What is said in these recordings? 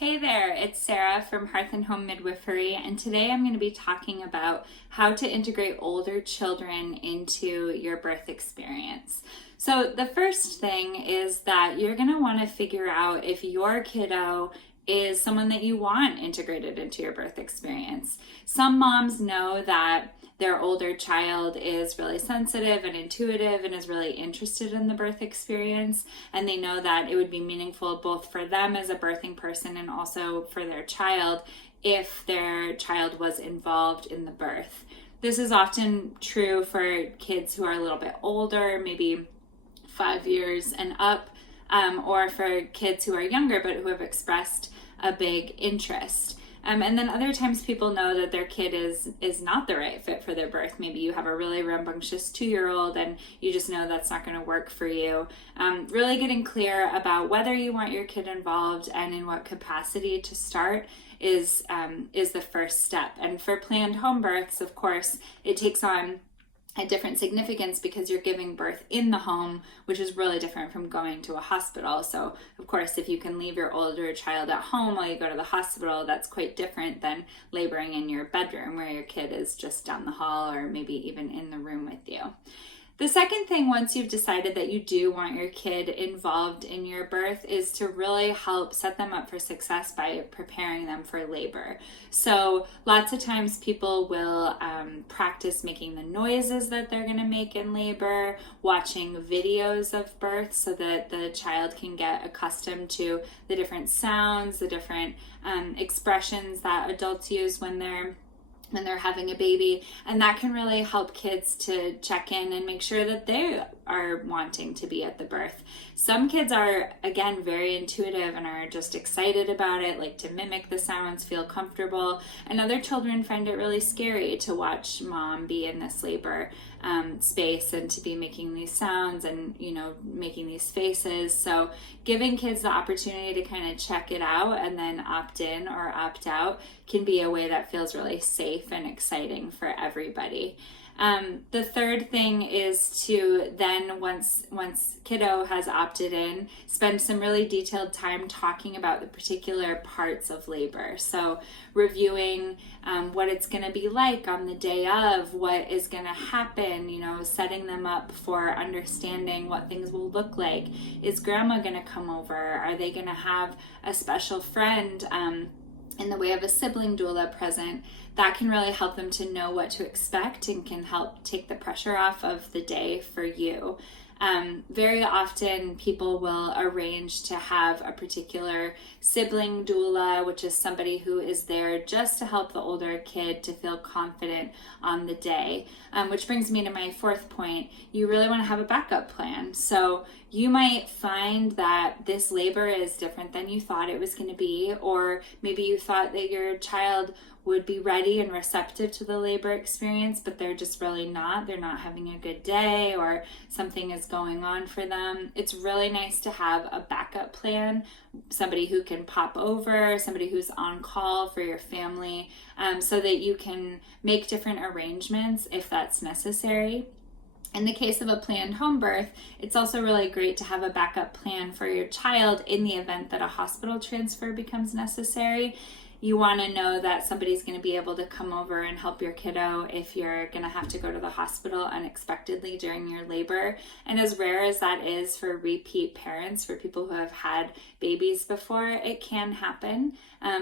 Hey there, it's Sarah from Hearth and Home Midwifery, and today I'm going to be talking about how to integrate older children into your birth experience. So, the first thing is that you're going to want to figure out if your kiddo is someone that you want integrated into your birth experience. Some moms know that their older child is really sensitive and intuitive and is really interested in the birth experience, and they know that it would be meaningful both for them as a birthing person and also for their child if their child was involved in the birth. This is often true for kids who are a little bit older, maybe 5 years and up, or for kids who are younger but who have expressed a big interest. And then other times people know that their kid is not the right fit for their birth. Maybe you have a really rambunctious 2-year-old and you just know that's not going to work for you. Really getting clear about whether you want your kid involved and in what capacity to start is the first step. And for planned home births, of course, it takes on a different significance because you're giving birth in the home, which is really different from going to a hospital. So, of course, if you can leave your older child at home while you go to the hospital, that's quite different than laboring in your bedroom where your kid is just down the hall or maybe even in the room with you. The second thing, once you've decided that you do want your kid involved in your birth, is to really help set them up for success by preparing them for labor. So lots of times people will practice making the noises that they're going to make in labor, watching videos of birth so that the child can get accustomed to the different sounds, the different expressions that adults use when they're having a baby, and that can really help kids to check in and make sure that they are wanting to be at the birth. Some kids are, again, very intuitive and are just excited about it, like to mimic the sounds, feel comfortable, and other children find it really scary to watch mom be in this labor space and to be making these sounds and, making these faces. So giving kids the opportunity to kind of check it out and then opt in or opt out can be a way that feels really safe and exciting for everybody. The third thing is to then, once kiddo has opted in, spend some really detailed time talking about the particular parts of labor. So reviewing what it's going to be like on the day of, what is going to happen, setting them up for understanding what things will look like. Is grandma going to come over? Are they going to have a special friend in the way of a sibling doula present? That can really help them to know what to expect and can help take the pressure off of the day for you. Very often people will arrange to have a particular sibling doula, which is somebody who is there just to help the older kid to feel confident on the day. Which brings me to my fourth point. You really want to have a backup plan. So you might find that this labor is different than you thought it was going to be, or maybe you thought that your child would be ready and receptive to the labor experience, but they're just really not. They're not having a good day, or something is going on for them. It's really nice to have a backup plan, somebody who can pop over, somebody who's on call for your family, so that you can make different arrangements if that's necessary. In the case of a planned home birth, it's also really great to have a backup plan for your child in the event that a hospital transfer becomes necessary. You want to know that somebody's going to be able to come over and help your kiddo if you're going to have to go to the hospital unexpectedly during your labor. And as rare as that is for repeat parents, for people who have had babies before, it can happen.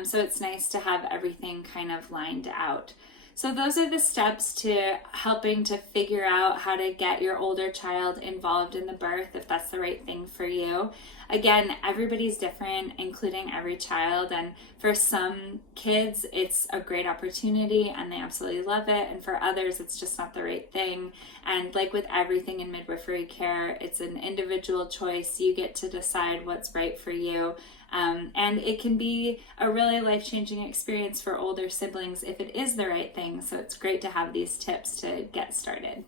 So it's nice to have everything kind of lined out. So those are the steps to helping to figure out how to get your older child involved in the birth, if that's the right thing for you. Again, everybody's different, including every child. And for some kids, it's a great opportunity and they absolutely love it. And for others, it's just not the right thing. And like with everything in midwifery care, it's an individual choice. You get to decide what's right for you. And it can be a really life-changing experience for older siblings if it is the right thing. So it's great to have these tips to get started.